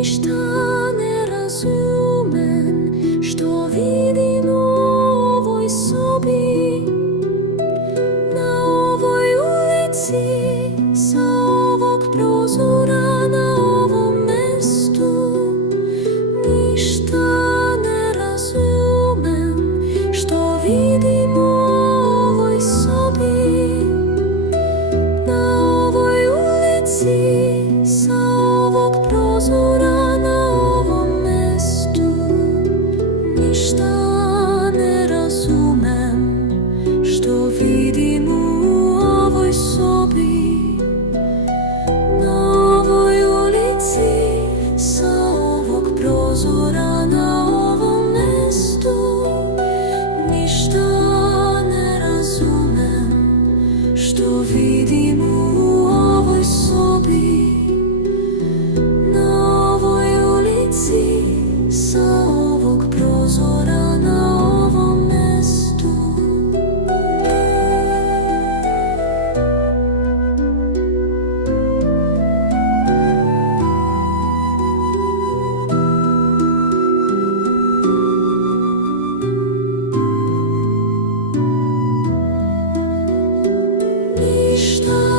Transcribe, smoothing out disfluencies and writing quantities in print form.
Ништа не разумем, што видим у овој соби, на овој улици, са овог прозора, на овом месту. Ништа не разумем, што видим у овој соби, на овој улици, са овог прозора. Ништа не разумем, што видим у овој соби, на овој улици, са овог прозора, на овом месту. Ништа не разумем, што видим у овој соби, на овој улици, са овог прозора, на овом месту. Ништа